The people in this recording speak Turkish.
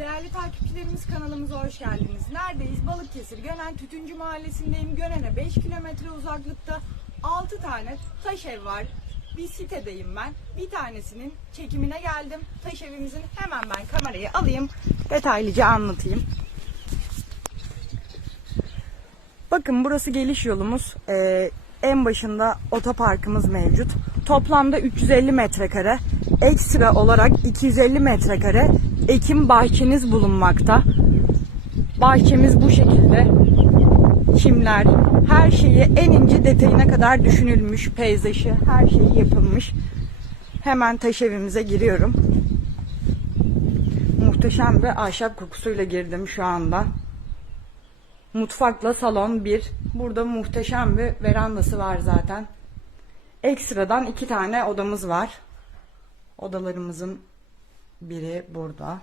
Değerli takipçilerimiz kanalımıza hoş geldiniz. Neredeyiz? Balıkesir Gönen Tütüncü Mahallesi'ndeyim. Gönen'e 5 kilometre uzaklıkta 6 tane taş ev var. Bir sitedeyim ben. Bir tanesinin çekimine geldim. Taş evimizin hemen ben kamerayı alayım. Detaylıca anlatayım. Bakın burası geliş yolumuz. Ee, en başında otoparkımız mevcut. Toplamda 350 metrekare. Ekstra olarak 250 metrekare ekim bahçeniz bulunmakta. Bahçemiz bu şekilde. Çimler, her şeyi en ince detayına kadar düşünülmüş. Peyzajı, her şeyi yapılmış. Hemen taş evimize giriyorum. Muhteşem bir ahşap kokusuyla girdim şu anda. Mutfakla salon bir. Burada muhteşem bir verandası var zaten. Ekstradan iki tane odamız var. Odalarımızın biri burada.